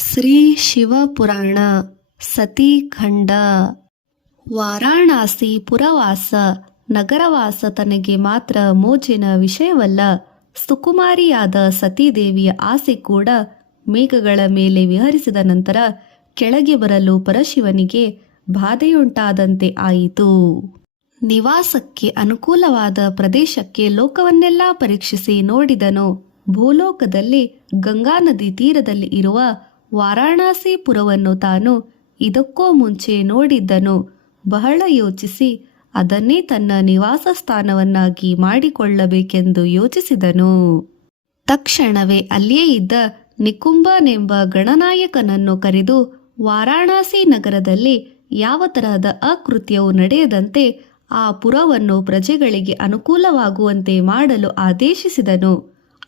ಶ್ರೀ ಶಿವಪುರಾಣ ಸತೀಖಂಡ. ವಾರಾಣಸಿ ಪುರವಾಸ ನಗರವಾಸ ತನಗೆ ಮಾತ್ರ ಮೋಜಿನ ವಿಷಯವಲ್ಲ. ಸುಕುಮಾರಿಯಾದ ಸತೀದೇವಿಯ ಆಸೆ ಕೂಡ ಮೇಘಗಳ ಮೇಲೆ ವಿಹರಿಸಿದ ನಂತರ ಕೆಳಗೆ ಬರಲು ಪರಶಿವನಿಗೆ ಬಾಧೆಯುಂಟಾದಂತೆ ಆಯಿತು. ನಿವಾಸಕ್ಕೆ ಅನುಕೂಲವಾದ ಪ್ರದೇಶಕ್ಕೆ ಲೋಕವನ್ನೆಲ್ಲ ಪರೀಕ್ಷಿಸಿ ನೋಡಿದನು. ಭೂಲೋಕದಲ್ಲಿ ಗಂಗಾ ನದಿ ತೀರದಲ್ಲಿ ಇರುವ ವಾರಾಣಸಿ ಪುರವನ್ನು ತಾನು ಇದಕ್ಕೂ ಮುಂಚೆ ನೋಡಿದ್ದನು. ಬಹಳ ಯೋಚಿಸಿ ಅದನ್ನೇ ತನ್ನ ನಿವಾಸ ಸ್ಥಾನವನ್ನಾಗಿ ಮಾಡಿಕೊಳ್ಳಬೇಕೆಂದು ಯೋಚಿಸಿದನು. ತಕ್ಷಣವೇ ಅಲ್ಲಿಯೇ ಇದ್ದ ನಿಕುಂಬನೆಂಬ ಗಣನಾಯಕನನ್ನು ಕರೆದು ವಾರಾಣಸಿ ನಗರದಲ್ಲಿ ಯಾವ ತರಹದ ಅಕೃತ್ಯವು ನಡೆಯದಂತೆ ಆ ಪುರವನ್ನು ಪ್ರಜೆಗಳಿಗೆ ಅನುಕೂಲವಾಗುವಂತೆ ಮಾಡಲು ಆದೇಶಿಸಿದನು.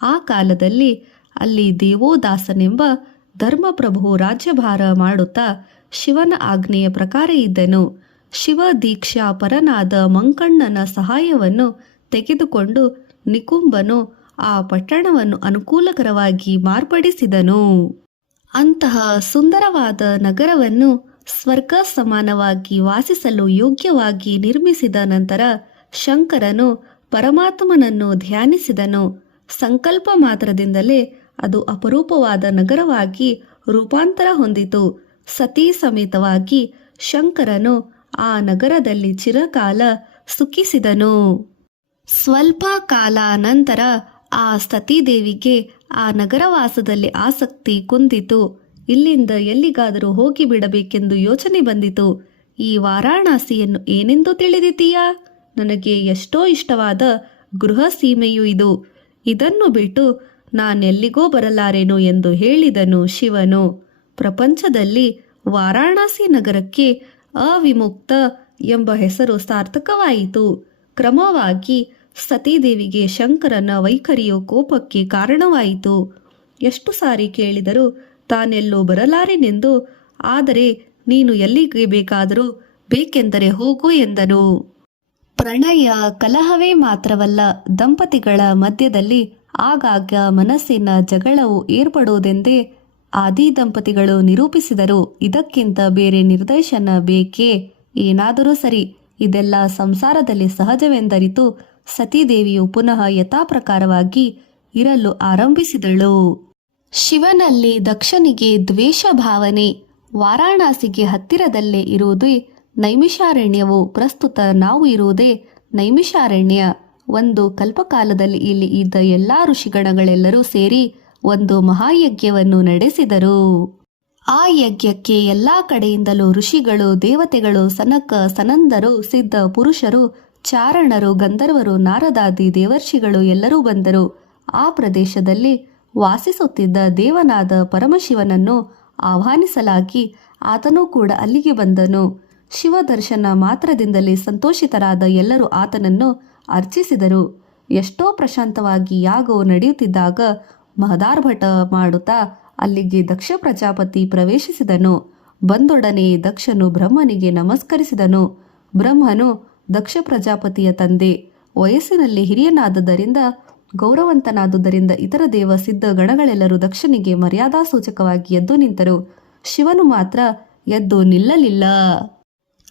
ಆ ಕಾಲದಲ್ಲಿ ಅಲ್ಲಿ ದೇವೋದಾಸನೆಂಬ ಧರ್ಮಪ್ರಭು ರಾಜ್ಯಭಾರ ಮಾಡುತ್ತಾ ಶಿವನ ಆಜ್ಞೆಯ ಪ್ರಕಾರ ಇದ್ದನು. ಶಿವ ದೀಕ್ಷಾ ಪರನಾದ ಮಂಕಣ್ಣನ ಸಹಾಯವನ್ನು ತೆಗೆದುಕೊಂಡು ನಿಕುಂಬನು ಆ ಪಟ್ಟಣವನ್ನು ಅನುಕೂಲಕರವಾಗಿ ಮಾರ್ಪಡಿಸಿದನು. ಅಂತಹ ಸುಂದರವಾದ ನಗರವನ್ನು ಸ್ವರ್ಗ ಸಮಾನವಾಗಿ ವಾಸಿಸಲು ಯೋಗ್ಯವಾಗಿ ನಿರ್ಮಿಸಿದ ನಂತರ ಶಂಕರನು ಪರಮಾತ್ಮನನ್ನು ಧ್ಯಾನಿಸಿದನು. ಸಂಕಲ್ಪ ಮಾತ್ರದಿಂದಲೇ ಅದು ಅಪರೂಪವಾದ ನಗರವಾಗಿ ರೂಪಾಂತರ ಹೊಂದಿತು. ಸತೀ ಸಮೇತವಾಗಿ ಶಂಕರನು ಆ ನಗರದಲ್ಲಿ ಚಿರಕಾಲ ಸುಖಿಸಿದನು. ಸ್ವಲ್ಪ ಕಾಲ ನಂತರ ಆ ಸತೀದೇವಿಗೆ ಆ ನಗರವಾಸದಲ್ಲಿ ಆಸಕ್ತಿ ಕುಂದಿತು. ಇಲ್ಲಿಂದ ಎಲ್ಲಿಗಾದರೂ ಹೋಗಿಬಿಡಬೇಕೆಂದು ಯೋಚನೆ ಬಂದಿತು. ಈ ವಾರಾಣಸಿಯನ್ನು ಏನೆಂದು ತಿಳಿದಿದ್ದೀಯಾ? ನನಗೆ ಎಷ್ಟೋ ಇಷ್ಟವಾದ ಗೃಹ ಸೀಮೆಯೂ ಇದು. ಇದನ್ನು ಬಿಟ್ಟು ನಾನೆಲ್ಲಿಗೋ ಬರಲಾರೆನು ಎಂದು ಹೇಳಿದನು ಶಿವನು. ಪ್ರಪಂಚದಲ್ಲಿ ವಾರಾಣಸಿ ನಗರಕ್ಕೆ ಅವಿಮುಕ್ತ ಎಂಬ ಹೆಸರು ಸಾರ್ಥಕವಾಯಿತು. ಕ್ರಮವಾಗಿ ಸತೀದೇವಿಗೆ ಶಂಕರನ ವೈಖರಿಯು ಕೋಪಕ್ಕೆ ಕಾರಣವಾಯಿತು. ಎಷ್ಟು ಸಾರಿ ಕೇಳಿದರೂ ತಾನೆಲ್ಲೋ ಬರಲಾರೆನೆಂದು, ಆದರೆ ನೀನು ಎಲ್ಲಿಗೆ ಬೇಕಾದರೂ ಬೇಕೆಂದರೆ ಹೋಗು ಎಂದನು. ಪ್ರಣಯ ಕಲಹವೇ ಮಾತ್ರವಲ್ಲ, ದಂಪತಿಗಳ ಮಧ್ಯದಲ್ಲಿ ಆಗಾಗ ಮನಸ್ಸಿನ ಜಗಳವು ಏರ್ಪಡುವುದೆಂದೇ ಆದಿ ದಂಪತಿಗಳು ನಿರೂಪಿಸಿದರು. ಇದಕ್ಕಿಂತ ಬೇರೆ ನಿರ್ದೇಶನ ಬೇಕೇ? ಏನಾದರೂ ಸರಿ, ಇದೆಲ್ಲ ಸಂಸಾರದಲ್ಲಿ ಸಹಜವೆಂದರಿತು ಸತೀದೇವಿಯು ಪುನಃ ಯಥಾಪ್ರಕಾರವಾಗಿ ಇರಲು ಆರಂಭಿಸಿದಳು. ಶಿವನಲ್ಲಿ ದಕ್ಷನಿಗೆ ದ್ವೇಷ ಭಾವನೆ. ವಾರಾಣಸಿಗೆ ಹತ್ತಿರದಲ್ಲೇ ಇರುವುದೇ ನೈಮಿಷಾರಣ್ಯವು. ಪ್ರಸ್ತುತ ನಾವು ಇರುವುದೇ ನೈಮಿಷಾರಣ್ಯ. ಒಂದು ಕಲ್ಪಕಾಲದಲ್ಲಿ ಇಲ್ಲಿ ಇದ್ದ ಎಲ್ಲ ಋಷಿಗಣಗಳೆಲ್ಲರೂ ಸೇರಿ ಒಂದು ಮಹಾಯಜ್ಞವನ್ನು ನಡೆಸಿದರು. ಆ ಯಜ್ಞಕ್ಕೆ ಎಲ್ಲ ಕಡೆಯಿಂದಲೂ ಋಷಿಗಳು, ದೇವತೆಗಳು, ಸನಕ ಸನಂದರು, ಸಿದ್ಧ ಪುರುಷರು, ಚಾರಣರು, ಗಂಧರ್ವರು, ನಾರದಾದಿ ದೇವರ್ಷಿಗಳು ಎಲ್ಲರೂ ಬಂದರು. ಆ ಪ್ರದೇಶದಲ್ಲಿ ವಾಸಿಸುತ್ತಿದ್ದ ದೇವನಾದ ಪರಮಶಿವನನ್ನು ಆಹ್ವಾನಿಸಲಾಗಿ ಆತನೂ ಕೂಡ ಅಲ್ಲಿಗೆ ಬಂದನು. ಶಿವ ದರ್ಶನ ಮಾತ್ರದಿಂದಲೇ ಸಂತೋಷಿತರಾದ ಎಲ್ಲರೂ ಆತನನ್ನು ಅರ್ಚಿಸಿದರು. ಎಷ್ಟೋ ಪ್ರಶಾಂತವಾಗಿ ಯಾಗವು ನಡೆಯುತ್ತಿದ್ದಾಗ ಮಹದಾರ್ಭಟ ಮಾಡುತ್ತಾ ಅಲ್ಲಿಗೆ ದಕ್ಷ ಪ್ರಜಾಪತಿ ಪ್ರವೇಶಿಸಿದನು. ಬಂದೊಡನೆ ದಕ್ಷನು ಬ್ರಹ್ಮನಿಗೆ ನಮಸ್ಕರಿಸಿದನು. ಬ್ರಹ್ಮನು ದಕ್ಷ ಪ್ರಜಾಪತಿಯ ತಂದೆ, ವಯಸ್ಸಿನಲ್ಲಿ ಹಿರಿಯನಾದುದರಿಂದ ಗೌರವಂತನಾದುದರಿಂದ ಇತರ ದೇವ ಸಿದ್ಧ ಗಣಗಳೆಲ್ಲರೂ ದಕ್ಷನಿಗೆ ಮರ್ಯಾದಾ ಸೂಚಕವಾಗಿ ಎದ್ದು ನಿಂತರು. ಶಿವನು ಮಾತ್ರ ಎದ್ದು ನಿಲ್ಲಲಿಲ್ಲ.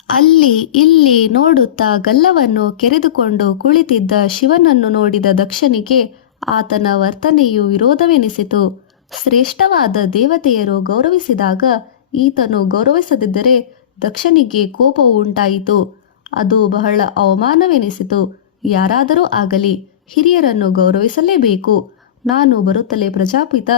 ಅಲ್ಲಿ ಇಲ್ಲಿ ನೋಡುತ್ತಾ ಗಲ್ಲವನ್ನು ಕೆರೆದುಕೊಂಡು ಕುಳಿತಿದ್ದ ಶಿವನನ್ನು ನೋಡಿದ ದಕ್ಷನಿಗೆ ಆತನ ವರ್ತನೆಯು ವಿರೋಧವೆನಿಸಿತು. ಶ್ರೇಷ್ಠವಾದ ದೇವತೆಯರು ಗೌರವಿಸಿದಾಗ ಈತನು ಗೌರವಿಸದಿದ್ದರೆ ದಕ್ಷನಿಗೆ ಕೋಪವು ಉಂಟಾಯಿತು. ಅದು ಬಹಳ ಅವಮಾನವೆನಿಸಿತು. ಯಾರಾದರೂ ಆಗಲಿ ಹಿರಿಯರನ್ನು ಗೌರವಿಸಲೇಬೇಕು. ನಾನು ಬರುತ್ತಲೇ ಪ್ರಜಾಪಿತ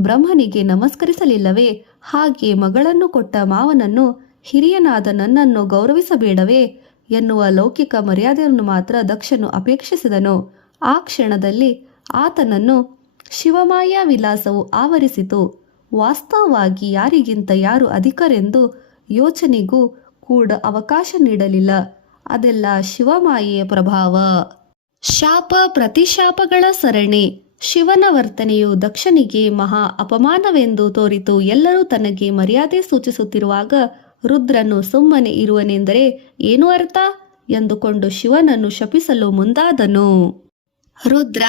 ಬ್ರಹ್ಮನಿಗೆ ನಮಸ್ಕರಿಸಲಿಲ್ಲವೇ? ಹಾಗೆ ಮಗಳನ್ನು ಕೊಟ್ಟ ಮಾವನನ್ನು, ಹಿರಿಯನಾದ ನನ್ನನ್ನು ಗೌರವಿಸಬೇಡವೇ ಎನ್ನುವ ಲೌಕಿಕ ಮರ್ಯಾದೆಯನ್ನು ಮಾತ್ರ ದಕ್ಷನು ಅಪೇಕ್ಷಿಸಿದನು. ಆ ಕ್ಷಣದಲ್ಲಿ ಆತನನ್ನು ಶಿವಮಾಯಾ ವಿಲಾಸವು ಆವರಿಸಿತು. ವಾಸ್ತವವಾಗಿ ಯಾರಿಗಿಂತ ಯಾರು ಅಧಿಕರೆಂದು ಯೋಚನೆಗೂ ಕೂಡ ಅವಕಾಶ ನೀಡಲಿಲ್ಲ. ಅದೆಲ್ಲ ಶಿವಮಾಯೆಯ ಪ್ರಭಾವ. ಶಾಪ ಪ್ರತಿಶಾಪಗಳ ಸರಣಿ. ಶಿವನ ವರ್ತನೆಯು ದಕ್ಷನಿಗೆ ಮಹಾ ಅಪಮಾನವೆಂದು ತೋರಿತು. ಎಲ್ಲರೂ ತನಗೆ ಮರ್ಯಾದೆ ಸೂಚಿಸುತ್ತಿರುವಾಗ ರುದ್ರನು ಸುಮ್ಮನೆ ಇರುವನೆಂದರೆ ಏನು ಅರ್ಥ ಎಂದುಕೊಂಡು ಶಿವನನ್ನು ಶಪಿಸಲು ಮುಂದಾದನು. ರುದ್ರ,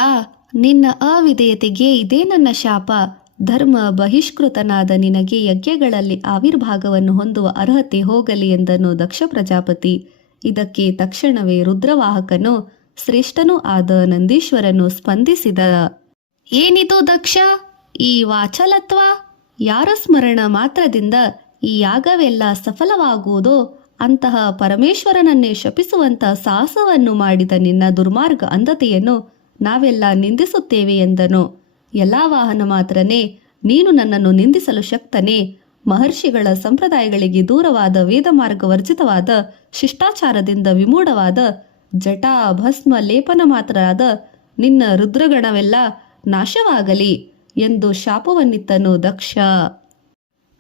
ನಿನ್ನ ಅವಿಧೇಯತೆಗೆ ಇದೇ ನನ್ನ ಶಾಪ. ಧರ್ಮ ಬಹಿಷ್ಕೃತನಾದ ನಿನಗೆ ಯಜ್ಞಗಳಲ್ಲಿ ಆವಿರ್ಭಾಗವನ್ನು ಹೊಂದುವ ಅರ್ಹತೆ ಹೋಗಲಿ ಎಂದನು ದಕ್ಷ ಪ್ರಜಾಪತಿ. ಇದಕ್ಕೆ ತಕ್ಷಣವೇ ರುದ್ರವಾಹಕನು ಶ್ರೇಷ್ಠನೂ ಆದ ನಂದೀಶ್ವರನು ಸ್ಪಂದಿಸಿದ. ಏನಿದು ದಕ್ಷ, ಈ ವಾಚಲತ್ವ? ಯಾರ ಸ್ಮರಣ ಮಾತ್ರದಿಂದ ಈ ಯಾಗವೆಲ್ಲ ಸಫಲವಾಗುವುದೋ ಅಂತಹ ಪರಮೇಶ್ವರನನ್ನೇ ಶಪಿಸುವಂತ ಸಾಹಸವನ್ನು ಮಾಡಿದ ನಿನ್ನ ದುರ್ಮಾರ್ಗ ಅಂಧತೆಯನ್ನು ನಾವೆಲ್ಲ ನಿಂದಿಸುತ್ತೇವೆ ಎಂದನು. ಎಲ್ಲಾ ವಾಹನ ಮಾತ್ರನೇ, ನೀನು ನನ್ನನ್ನು ನಿಂದಿಸಲು ಶಕ್ತನೇ? ಮಹರ್ಷಿಗಳ ಸಂಪ್ರದಾಯಗಳಿಗೆ ದೂರವಾದ, ವೇದ ಮಾರ್ಗ ವರ್ಜಿತವಾದ, ಶಿಷ್ಟಾಚಾರದಿಂದ ವಿಮೂಢವಾದ, ಜಟಾ ಭಸ್ಮ ಲೇಪನ ಮಾತ್ರರಾದ ನಿನ್ನ ರುದ್ರಗಣವೆಲ್ಲ ನಾಶವಾಗಲಿ ಎಂದು ಶಾಪವನ್ನಿತ್ತನು ದಕ್ಷ.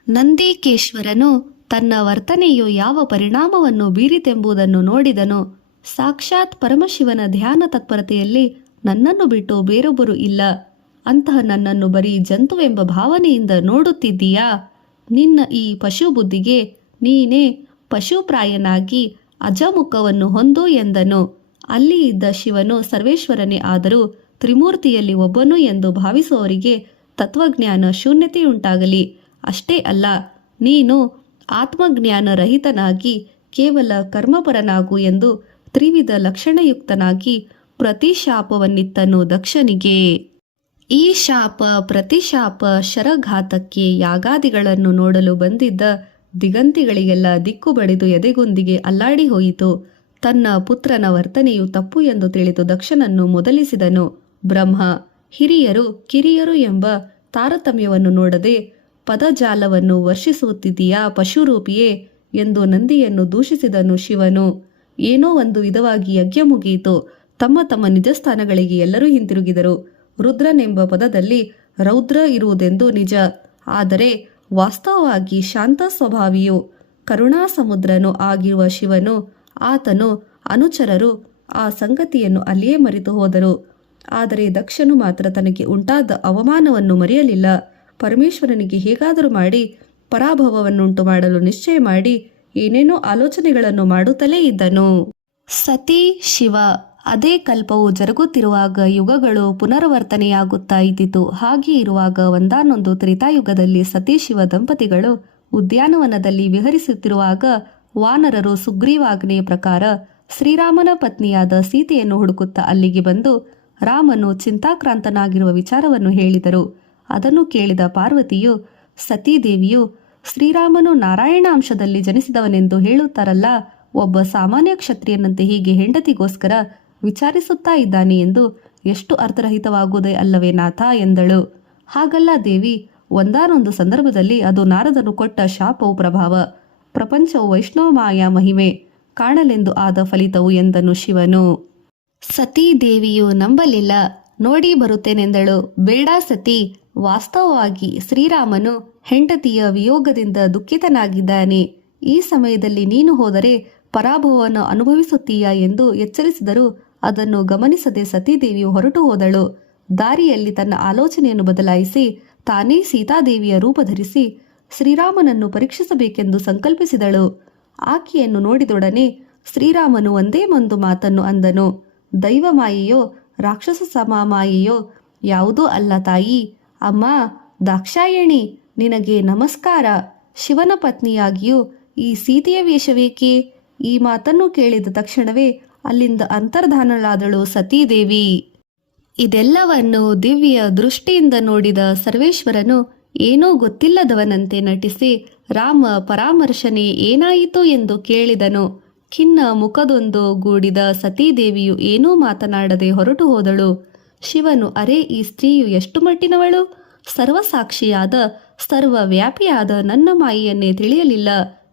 ನಂದಿಕೇಶ್ವರನು ತನ್ನ ವರ್ತನೆಯು ಯಾವ ಪರಿಣಾಮವನ್ನು ಬೀರಿತೆಂಬುದನ್ನು ನೋಡಿದನು. ಸಾಕ್ಷಾತ್ ಪರಮಶಿವನ ಧ್ಯಾನ ತತ್ಪರತೆಯಲ್ಲಿ ನನ್ನನ್ನು ಬಿಟ್ಟು ಬೇರೊಬ್ಬರು ಇಲ್ಲ. ಅಂತಹ ನನ್ನನ್ನು ಬರೀ ಜಂತುವೆಂಬ ಭಾವನೆಯಿಂದ ನೋಡುತ್ತಿದ್ದೀಯಾ? ನಿನ್ನ ಈ ಪಶು ಬುದ್ಧಿಗೆ ನೀನೇ ಪಶುಪ್ರಾಯನಾಗಿ ಅಜಮುಖವನ್ನು ಹೊಂದು ಎಂದನು. ಅಲ್ಲಿ ಇದ್ದ ಶಿವನು ಸರ್ವೇಶ್ವರನೇ ಆದರೂ ತ್ರಿಮೂರ್ತಿಯಲ್ಲಿ ಒಬ್ಬನು ಎಂದು ಭಾವಿಸುವವರಿಗೆ ತತ್ವಜ್ಞಾನ ಶೂನ್ಯತೆಯುಂಟಾಗಲಿ. ಅಷ್ಟೇ ಅಲ್ಲ, ನೀನು ಆತ್ಮಜ್ಞಾನ ರಹಿತನಾಗಿ ಕೇವಲ ಕರ್ಮಪರನಾಗು ಎಂದು ತ್ರಿವಿಧ ಲಕ್ಷಣಯುಕ್ತನಾಗಿ ಪ್ರತಿಶಾಪವನ್ನಿತ್ತನು ದಕ್ಷನಿಗೆ. ಈ ಶಾಪ ಪ್ರತಿಶಾಪ ಶರಘಾತಕ್ಕೆ ಯಾಗಾದಿಗಳನ್ನು ನೋಡಲು ಬಂದಿದ್ದ ದಿಗಂತಿಗಳಿಗೆಲ್ಲ ದಿಕ್ಕು ಬಡಿದು ಎದೆಗುಂದಿಗೆ ಅಲ್ಲಾಡಿ ಹೋಯಿತು. ತನ್ನ ಪುತ್ರನ ವರ್ತನೆಯು ತಪ್ಪು ಎಂದು ತಿಳಿದು ದಕ್ಷನನ್ನು ಮೊದಲಿಸಿದನು. ಬ್ರಹ್ಮ ಹಿರಿಯರು ಕಿರಿಯರು ಎಂಬ ತಾರತಮ್ಯವನ್ನು ನೋಡದೆ ಪದಜಾಲವನ್ನು ವರ್ಷಿಸುತ್ತಿದೆಯಾ ಪಶುರೂಪಿಯೇ ಎಂದು ನಂದಿಯನ್ನು ದೂಷಿಸಿದನು ಶಿವನು. ಏನೋ ಒಂದು ವಿಧವಾಗಿ ಯಜ್ಞ ಮುಗಿಯಿತು. ತಮ್ಮ ತಮ್ಮ ನಿಜ ಸ್ಥಾನಗಳಿಗೆ ಎಲ್ಲರೂ ಹಿಂತಿರುಗಿದರು. ರುದ್ರನೆಂಬ ಪದದಲ್ಲಿ ರೌದ್ರ ಇರುವುದೆಂದು ನಿಜ. ಆದರೆ ವಾಸ್ತವವಾಗಿ ಶಾಂತ ಸ್ವಭಾವಿಯು ಕರುಣಾ ಸಮುದ್ರನು ಆಗಿರುವ ಶಿವನು, ಆತನು ಅನುಚರರು ಆ ಸಂಗತಿಯನ್ನು ಅಲ್ಲಿಯೇ ಮರೆತು ಹೋದರು. ಆದರೆ ದಕ್ಷನು ಮಾತ್ರ ತನಗೆ ಉಂಟಾದ ಅವಮಾನವನ್ನು ಮರೆಯಲಿಲ್ಲ. ಪರಮೇಶ್ವರನಿಗೆ ಹೇಗಾದರೂ ಮಾಡಿ ಪರಾಭವವನ್ನುಂಟು ಮಾಡಲು ನಿಶ್ಚಯ ಮಾಡಿ ಏನೇನೋ ಆಲೋಚನೆಗಳನ್ನು ಮಾಡುತ್ತಲೇ ಇದ್ದನು. ಸತಿ ಶಿವ ಅದೇ ಕಲ್ಪವು ಜರುಗುತ್ತಿರುವಾಗ ಯುಗಗಳು ಪುನರ್ವರ್ತನೆಯಾಗುತ್ತಾ ಇದ್ದಿತು. ಹಾಗೆ ಇರುವಾಗ ಒಂದಾನೊಂದು ತ್ರೇತಾಯುಗದಲ್ಲಿ ಸತಿ ಶಿವ ದಂಪತಿಗಳು ಉದ್ಯಾನವನದಲ್ಲಿ ವಿಹರಿಸುತ್ತಿರುವಾಗ ವಾನರರು ಸುಗ್ರೀವಾಜ್ಞೆಯ ಪ್ರಕಾರ ಶ್ರೀರಾಮನ ಪತ್ನಿಯಾದ ಸೀತೆಯನ್ನು ಹುಡುಕುತ್ತಾ ಅಲ್ಲಿಗೆ ಬಂದು ರಾಮನು ಚಿಂತಾಕ್ರಾಂತನಾಗಿರುವ ವಿಚಾರವನ್ನು ಹೇಳಿದರು. ಅದನ್ನು ಕೇಳಿದ ಪಾರ್ವತಿಯು, ಸತೀದೇವಿಯು ಶ್ರೀರಾಮನು ನಾರಾಯಣಾಂಶದಲ್ಲಿ ಜನಿಸಿದವನೆಂದು ಹೇಳುತ್ತಾರಲ್ಲ, ಒಬ್ಬ ಸಾಮಾನ್ಯ ಕ್ಷತ್ರಿಯನಂತೆ ಹೀಗೆ ಹೆಂಡತಿಗೋಸ್ಕರ ವಿಚಾರಿಸುತ್ತಾ ಇದ್ದಾನೆ ಎಂದು ಎಷ್ಟು ಅರ್ಥರಹಿತವಾಗುವುದೇ ಅಲ್ಲವೇ ನಾಥ ಎಂದಳು. ಹಾಗಲ್ಲ ದೇವಿ, ಒಂದಾನೊಂದು ಸಂದರ್ಭದಲ್ಲಿ ಅದು ನಾರದನು ಕೊಟ್ಟ ಶಾಪವು ಪ್ರಭಾವ. ಪ್ರಪಂಚವು ವೈಷ್ಣವ ಮಾಯಾ ಮಹಿಮೆ ಕಾಣಲೆಂದು ಆದ ಫಲಿತವು ಎಂದನು ಶಿವನು. ಸತೀದೇವಿಯು ನಂಬಲಿಲ್ಲ. ನೋಡಿ ಬರುತ್ತೇನೆಂದಳು. ಬೇಡ ಸತಿ, ವಾಸ್ತವವಾಗಿ ಶ್ರೀರಾಮನು ಹೆಂಡತಿಯ ವಿಯೋಗದಿಂದ ದುಃಖಿತನಾಗಿದ್ದಾನೆ. ಈ ಸಮಯದಲ್ಲಿ ನೀನು ಹೋದರೆ ಪರಾಭವವನ್ನು ಅನುಭವಿಸುತ್ತೀಯಾ ಎಂದು ಎಚ್ಚರಿಸಿದರೂ ಅದನ್ನು ಗಮನಿಸದೆ ಸತೀದೇವಿಯು ಹೊರಟು ಹೋದಳು. ದಾರಿಯಲ್ಲಿ ತನ್ನ ಆಲೋಚನೆಯನ್ನು ಬದಲಾಯಿಸಿ ತಾನೇ ಸೀತಾದೇವಿಯ ರೂಪ ಧರಿಸಿ ಶ್ರೀರಾಮನನ್ನು ಪರೀಕ್ಷಿಸಬೇಕೆಂದು ಸಂಕಲ್ಪಿಸಿದಳು. ಆಕೆಯನ್ನು ನೋಡಿದೊಡನೆ ಶ್ರೀರಾಮನು ಒಂದೇ ಒಂದು ಮಾತನ್ನು ಅಂದನು. ದೈವ ಮಾಯೆಯೋ ರಾಕ್ಷಸ ಸಮಾಮಾಯೆಯೋ ಯಾವುದೂ ಅಲ್ಲ ತಾಯಿ. ಅಮ್ಮ ದಾಕ್ಷಾಯಣಿ, ನಿನಗೆ ನಮಸ್ಕಾರ. ಶಿವನ ಪತ್ನಿಯಾಗಿಯೂ ಈ ಸೀತೆಯ ವೇಷವೇಕೆ? ಈ ಮಾತನ್ನು ಕೇಳಿದ ತಕ್ಷಣವೇ ಅಲ್ಲಿಂದ ಅಂತರ್ಧಾನಳಾದಳು ಸತೀದೇವಿ. ಇದೆಲ್ಲವನ್ನು ದಿವ್ಯ ದೃಷ್ಟಿಯಿಂದ ನೋಡಿದ ಸರ್ವೇಶ್ವರನು ಏನೋ ಗೊತ್ತಿಲ್ಲದವನಂತೆ ನಟಿಸಿ ರಾಮ ಪರಾಮರ್ಶನೆ ಏನಾಯಿತು ಎಂದು ಕೇಳಿದನು. ಖಿನ್ನ ಮುಖದೊಂದು ಗೂಡಿದ ಸತೀದೇವಿಯು ಏನೂ ಮಾತನಾಡದೆ ಹೊರಟು ಹೋದಳು. ಶಿವನು, ಅರೆ, ಈ ಸ್ತ್ರೀಯು ಎಷ್ಟು ಮಟ್ಟಿನವಳು? ಸರ್ವಸಾಕ್ಷಿಯಾದ ಸರ್ವವ್ಯಾಪಿಯಾದ ನನ್ನ ಮಾಯೆಯನ್ನೇ ತಿಳಿಯಲಿಲ್ಲ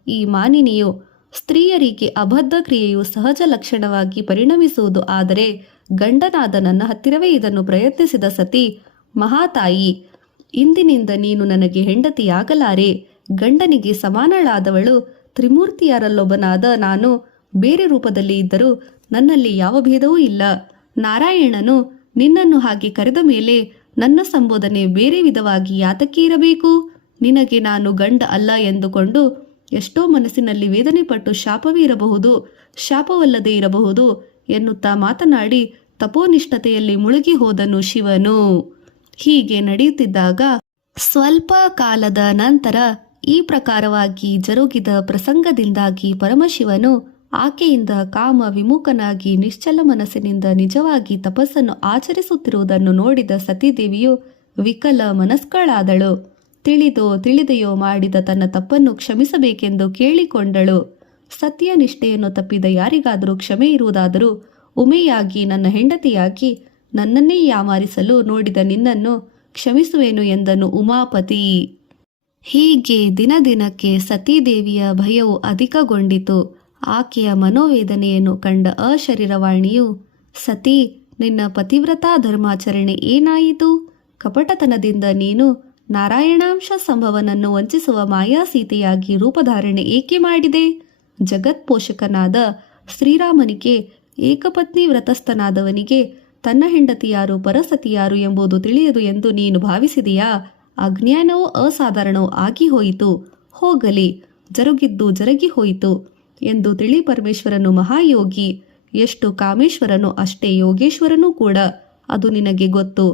ಈ ಮಾನಿನಿಯು. ಸ್ತ್ರೀಯರಿಗೆ ಅಬದ್ಧ ಕ್ರಿಯೆಯು ಸಹಜ ಲಕ್ಷಣವಾಗಿ ಪರಿಣಮಿಸುವುದು. ಆದರೆ ಗಂಡನಾದ ನನ್ನ ಹತ್ತಿರವೇ ಇದನ್ನು ಪ್ರಯತ್ನಿಸಿದ ಸತಿ, ಮಹಾತಾಯಿ, ಇಂದಿನಿಂದ ನೀನು ನನಗೆ ಹೆಂಡತಿಯಾಗಲಾರೆ. ಗಂಡನಿಗೆ ಸಮಾನಳಾದವಳು ತ್ರಿಮೂರ್ತಿಯರಲ್ಲೊಬ್ಬನಾದ ನಾನು ಬೇರೆ ರೂಪದಲ್ಲಿ ಇದ್ದರೂ ನನ್ನಲ್ಲಿ ಯಾವ ಭೇದವೂ ಇಲ್ಲ. ನಾರಾಯಣನು ನಿನ್ನನ್ನು ಹಾಗೆ ಕರೆದ ಮೇಲೆ ನನ್ನ ಸಂಬೋಧನೆ ಬೇರೆ ವಿಧವಾಗಿ ಯಾತಕ್ಕೆ ಇರಬೇಕು? ನಿನಗೆ ನಾನು ಗಂಡ ಅಲ್ಲ ಎಂದುಕೊಂಡು ಎಷ್ಟೋ ಮನಸ್ಸಿನಲ್ಲಿ ವೇದನೆ ಪಟ್ಟು ಶಾಪವೇ ಇರಬಹುದು, ಶಾಪವಲ್ಲದೆ ಇರಬಹುದು ಎನ್ನುತ್ತಾ ಮಾತನಾಡಿ ತಪೋನಿಷ್ಠತೆಯಲ್ಲಿ ಮುಳುಗಿ ಹೋದನು ಶಿವನು. ಹೀಗೆ ನಡೆಯುತ್ತಿದ್ದಾಗ ಸ್ವಲ್ಪ ಕಾಲದ ನಂತರ ಈ ಪ್ರಕಾರವಾಗಿ ಜರುಗಿದ ಪ್ರಸಂಗದಿಂದಾಗಿ ಪರಮಶಿವನು ಆಕೆಯಿಂದ ಕಾಮ ವಿಮುಖನಾಗಿ ನಿಶ್ಚಲ ಮನಸ್ಸಿನಿಂದ ನಿಜವಾಗಿ ತಪಸ್ಸನ್ನು ಆಚರಿಸುತ್ತಿರುವುದನ್ನು ನೋಡಿದ ಸತೀದೇವಿಯು ವಿಕಲ ಮನಸ್ಕಳಾದಳು. ತಿಳಿದೆಯೋ ಮಾಡಿದ ತನ್ನ ತಪ್ಪನ್ನು ಕ್ಷಮಿಸಬೇಕೆಂದು ಕೇಳಿಕೊಂಡಳು. ಸತ್ಯ ನಿಷ್ಠೆಯನ್ನು ತಪ್ಪಿದ ಯಾರಿಗಾದರೂ ಕ್ಷಮೆ ಇರುವುದಾದರೂ ಉಮೆಯಾಗಿ ನನ್ನ ಹೆಂಡತಿಯಾಗಿ ನನ್ನನ್ನೇ ಯಾಮಾರಿಸಲು ನೋಡಿದ ನಿನ್ನನ್ನು ಕ್ಷಮಿಸುವೆನು ಎಂದನು ಉಮಾಪತಿ. ಹೀಗೆ ದಿನದಿನಕ್ಕೆ ಸತೀದೇವಿಯ ಭಯವು ಅಧಿಕಗೊಂಡಿತು. ಆಕೆಯ ಮನೋವೇದನೆಯನ್ನು ಕಂಡ ಅಶರೀರವಾಣಿಯು, ಸತಿ, ನಿನ್ನ ಪತಿವ್ರತಾ ಧರ್ಮಾಚರಣೆ ಏನಾಯಿತು? ಕಪಟತನದಿಂದ ನೀನು ನಾರಾಯಣಾಂಶ ಸಂಭವನನ್ನು ವಂಚಿಸುವ ಮಾಯಾಸೀತೆಯಾಗಿ ರೂಪಧಾರಣೆ ಏಕೆ ಮಾಡಿದೆ? ಜಗತ್ಪೋಷಕನಾದ ಶ್ರೀರಾಮನಿಗೆ ಏಕಪತ್ನಿ ವ್ರತಸ್ಥನಾದವನಿಗೆ ತನ್ನ ಹೆಂಡತಿಯಾರು ಪರಸತಿಯಾರು ಎಂಬುದು ತಿಳಿಯದು ಎಂದು ನೀನು ಭಾವಿಸಿದೆಯಾ? ಅಜ್ಞಾನವೂ ಅಸಾಧಾರಣವೂ ಆಗಿ ಹೋಯಿತು. ಹೋಗಲಿ, ಜರುಗಿ ಹೋಯಿತು ಎಂದು ತಿಳಿ ಪರಮೇಶ್ವರನು ಮಹಾಯೋಗಿ. ಎಷ್ಟು ಕಾಮೇಶ್ವರನು ಅಷ್ಟೇ ಯೋಗೇಶ್ವರನೂ ಕೂಡ, ಅದು ನಿನಗೆ ಗೊತ್ತು.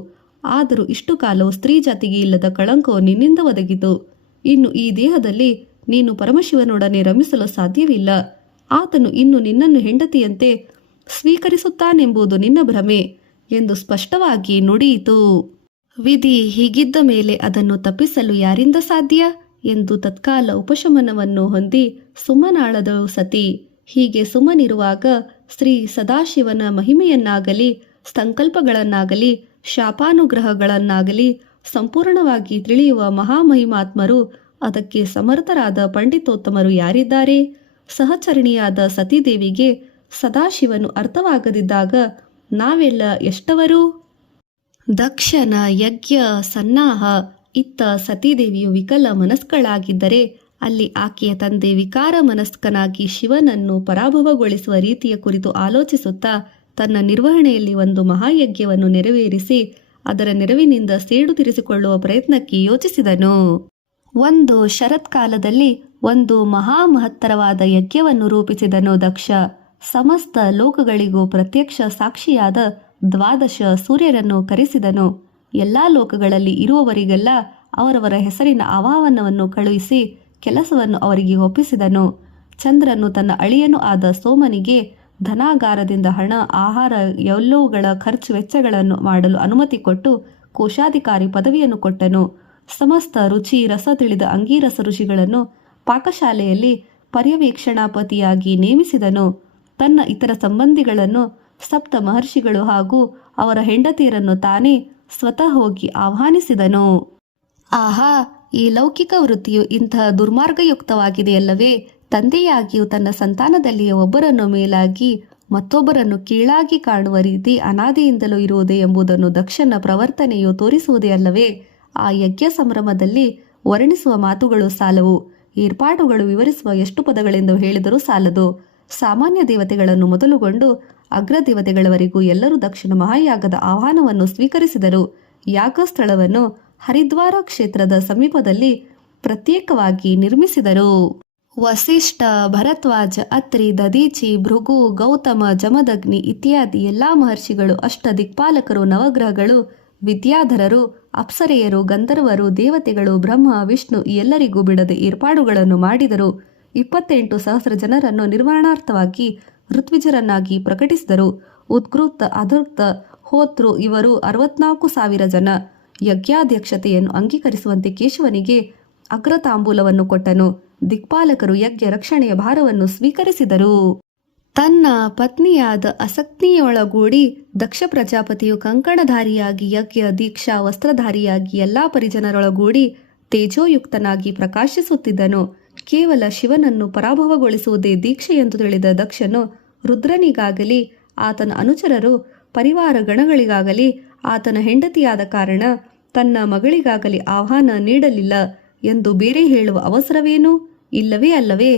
ಆದರೂ ಇಷ್ಟು ಕಾಲವು ಸ್ತ್ರೀ ಜಾತಿಗೆ ಇಲ್ಲದ ಕಳಂಕವು ನಿನ್ನಿಂದ ಒದಗಿತು. ಇನ್ನು ಈ ದೇಹದಲ್ಲಿ ನೀನು ಪರಮಶಿವನೊಡನೆ ರಮಿಸಲು ಸಾಧ್ಯವಿಲ್ಲ. ಆತನು ಇನ್ನು ನಿನ್ನನ್ನು ಹೆಂಡತಿಯಂತೆ ಸ್ವೀಕರಿಸುತ್ತಾನೆಂಬುದು ನಿನ್ನ ಭ್ರಮೆ ಎಂದು ಸ್ಪಷ್ಟವಾಗಿ ನುಡಿಯಿತು. ವಿಧಿ ಹೀಗಿದ್ದ ಮೇಲೆ ಅದನ್ನು ತಪ್ಪಿಸಲು ಯಾರಿಂದ ಸಾಧ್ಯ ಎಂದು ತತ್ಕಾಲ ಉಪಶಮನವನ್ನು ಹೊಂದಿ ಸುಮ್ಮನಾಳದಳು ಸತಿ. ಹೀಗೆ ಸುಮ್ಮನಿರುವಾಗ ಶ್ರೀ ಸದಾಶಿವನ ಮಹಿಮೆಯನ್ನಾಗಲಿ ಸಂಕಲ್ಪಗಳನ್ನಾಗಲಿ ಶಾಪಾನುಗ್ರಹಗಳನ್ನಾಗಲಿ ಸಂಪೂರ್ಣವಾಗಿ ತಿಳಿಯುವ ಮಹಾಮಹಿಮಾತ್ಮರು, ಅದಕ್ಕೆ ಸಮರ್ಥರಾದ ಪಂಡಿತೋತ್ತಮರು ಯಾರಿದ್ದಾರೆ? ಸಹಚರಣಿಯಾದ ಸತೀದೇವಿಗೆ ಸದಾಶಿವನು ಅರ್ಥವಾಗದಿದ್ದಾಗ ನಾವೆಲ್ಲ ಎಷ್ಟವರು? ದಕ್ಷನ ಯಜ್ಞ ಸನ್ನಾಹ. ಇತ್ತ ಸತೀದೇವಿಯು ವಿಕಲ ಮನಸ್ಕಳಾಗಿದ್ದರೆ ಅಲ್ಲಿ ಆಕೆಯ ತಂದೆ ವಿಕಾರ ಮನಸ್ಕನಾಗಿ ಶಿವನನ್ನು ಪರಾಭವಗೊಳಿಸುವ ರೀತಿಯ ಕುರಿತು ಆಲೋಚಿಸುತ್ತಾ ತನ್ನ ನಿರ್ವಹಣೆಯಲ್ಲಿ ಒಂದು ಮಹಾಯಜ್ಞವನ್ನು ನೆರವೇರಿಸಿ ಅದರ ನೆರವಿನಿಂದ ಸೇಡು ತೀರಿಸಿಕೊಳ್ಳುವ ಪ್ರಯತ್ನಕ್ಕೆ ಯೋಚಿಸಿದನು. ಒಂದು ಶರತ್ಕಾಲದಲ್ಲಿ ಒಂದು ಮಹಾಮಹತ್ತರವಾದ ಯಜ್ಞವನ್ನು ರೂಪಿಸಿದನು ದಕ್ಷ. ಸಮಸ್ತ ಲೋಕಗಳಿಗೂ ಪ್ರತ್ಯಕ್ಷ ಸಾಕ್ಷಿಯಾದ 12 ಸೂರ್ಯರನ್ನು ಕರೆಸಿದನು. ಎಲ್ಲ ಲೋಕಗಳಲ್ಲಿ ಇರುವವರಿಗೆಲ್ಲ ಅವರವರ ಹೆಸರಿನ ಆಹ್ವಾನವನ್ನು ಕಳುಹಿಸಿ ಕೆಲಸವನ್ನು ಅವರಿಗೆ ಒಪ್ಪಿಸಿದನು. ಚಂದ್ರನು ತನ್ನ ಅಳಿಯನೂ ಆದ ಸೋಮನಿಗೆ ಧನಾಗಾರದಿಂದ ಹಣ, ಆಹಾರ ಎಲ್ಲವುಗಳ ಖರ್ಚು ವೆಚ್ಚಗಳನ್ನು ಮಾಡಲು ಅನುಮತಿ ಕೊಟ್ಟು ಕೋಶಾಧಿಕಾರಿ ಪದವಿಯನ್ನು ಕೊಟ್ಟನು. ಸಮಸ್ತ ರುಚಿ ರಸ ತಿಳಿದ ಅಂಗೀರಸ ಋಷಿಗಳನ್ನು ಪಾಕಶಾಲೆಯಲ್ಲಿ ಪರ್ಯವೇಕ್ಷಣಾಪತಿಯಾಗಿ ನೇಮಿಸಿದನು. ತನ್ನ ಇತರ ಸಂಬಂಧಿಗಳನ್ನು ಸಪ್ತ ಮಹರ್ಷಿಗಳು ಹಾಗೂ ಅವರ ಹೆಂಡತಿಯರನ್ನು ತಾನೇ ಸ್ವತಃ ಹೋಗಿ ಆಹ್ವಾನಿಸಿದನು. ಆಹಾ, ಈ ಲೌಕಿಕ ವೃತ್ತಿಯು ಇಂತಹ ದುರ್ಮಾರ್ಗಯುಕ್ತವಾಗಿದೆಯಲ್ಲವೇ? ತಂದೆಯಾಗಿಯೂ ತನ್ನ ಸಂತಾನದಲ್ಲಿಯೇ ಒಬ್ಬರನ್ನು ಮೇಲಾಗಿ ಮತ್ತೊಬ್ಬರನ್ನು ಕೀಳಾಗಿ ಕಾಣುವ ರೀತಿ ಅನಾದಿಯಿಂದಲೂ ಇರುವುದೇ ಎಂಬುದನ್ನು ದಕ್ಷನ ಪ್ರವರ್ತನೆಯು ತೋರಿಸುವುದೇ ಅಲ್ಲವೇ? ಆ ಯಜ್ಞ ಸಂಭ್ರಮದಲ್ಲಿ ವರ್ಣಿಸುವ ಮಾತುಗಳು ಸಾಲವು. ಏರ್ಪಾಡುಗಳು ವಿವರಿಸುವ ಎಷ್ಟು ಪದಗಳೆಂದು ಹೇಳಿದರೂ ಸಾಲದು. ಸಾಮಾನ್ಯ ದೇವತೆಗಳನ್ನು ಮೊದಲುಗೊಂಡು ಅಗ್ರ ದೇವತೆಗಳವರೆಗೂ ಎಲ್ಲರೂ ದಕ್ಷಿಣ ಮಹಾಯಾಗದ ಆಹ್ವಾನವನ್ನು ಸ್ವೀಕರಿಸಿದರು. ಯಾಗಸ್ಥಳವನ್ನು ಹರಿದ್ವಾರ ಕ್ಷೇತ್ರದ ಸಮೀಪದಲ್ಲಿ ಪ್ರತ್ಯೇಕವಾಗಿ ನಿರ್ಮಿಸಿದರು. ವಸಿಷ್ಠ, ಭರದ್ವಾಜ, ಅತ್ರಿ, ದದೀಚಿ, ಭೃಗು, ಗೌತಮ, ಜಮದಗ್ನಿ ಇತ್ಯಾದಿ ಎಲ್ಲ ಮಹರ್ಷಿಗಳು, ಅಷ್ಟ ದಿಕ್ಪಾಲಕರು, ನವಗ್ರಹಗಳು, ವಿದ್ಯಾಧರರು, ಅಪ್ಸರೆಯರು, ಗಂಧರ್ವರು, ದೇವತೆಗಳು, ಬ್ರಹ್ಮ, ವಿಷ್ಣು ಈ ಎಲ್ಲರಿಗೂ ಬಿಡದೆ ಏರ್ಪಾಡುಗಳನ್ನು ಮಾಡಿದರು. 28,000 ಜನರನ್ನು ನಿರ್ವಹಣಾರ್ಥವಾಗಿ ಋತ್ವಿಜರನ್ನಾಗಿ ಪ್ರಕಟಿಸಿದರು. ಉದ್ಗೃತ, ಅಧೃತ, ಹೋತೃ ಇವರು 64,000 ಜನ. ಯಜ್ಞಾಧ್ಯಕ್ಷತೆಯನ್ನು ಅಂಗೀಕರಿಸುವಂತೆ ಕೇಶವನಿಗೆ ಅಗ್ರತಾಂಬೂಲವನ್ನು ಕೊಟ್ಟನು. ದಿಕ್ಪಾಲಕರು ಯಜ್ಞ ರಕ್ಷಣೆಯ ಭಾರವನ್ನು ಸ್ವೀಕರಿಸಿದರು. ತನ್ನ ಪತ್ನಿಯಾದ ಅಸಕ್ತಿಯೊಳಗೂಡಿ ದಕ್ಷ ಪ್ರಜಾಪತಿಯು ಕಂಕಣಧಾರಿಯಾಗಿ ಯಜ್ಞ ದೀಕ್ಷಾ ವಸ್ತ್ರಧಾರಿಯಾಗಿ ಎಲ್ಲಾ ಪರಿಜನರೊಳಗೂಡಿ ತೇಜೋಯುಕ್ತನಾಗಿ ಪ್ರಕಾಶಿಸುತ್ತಿದ್ದನು. ಕೇವಲ ಶಿವನನ್ನು ಪರಾಭವಗೊಳಿಸುವುದೇ ದೀಕ್ಷೆ ಎಂದು ತಿಳಿದ ದಕ್ಷನು ರುದ್ರನಿಗಾಗಲಿ ಆತನ ಅನುಚರರು ಪರಿವಾರ ಗಣಗಳಿಗಾಗಲಿ ಆತನ ಹೆಂಡತಿಯಾದ ಕಾರಣ ತನ್ನ ಮಗಳಿಗಾಗಲಿ ಆಹ್ವಾನ ನೀಡಲಿಲ್ಲ ಎಂದು ಬೇರೆ ಹೇಳುವ ಅವಸರವೇನು? ಇಲ್ಲವೇ ಅಲ್ಲವೇ?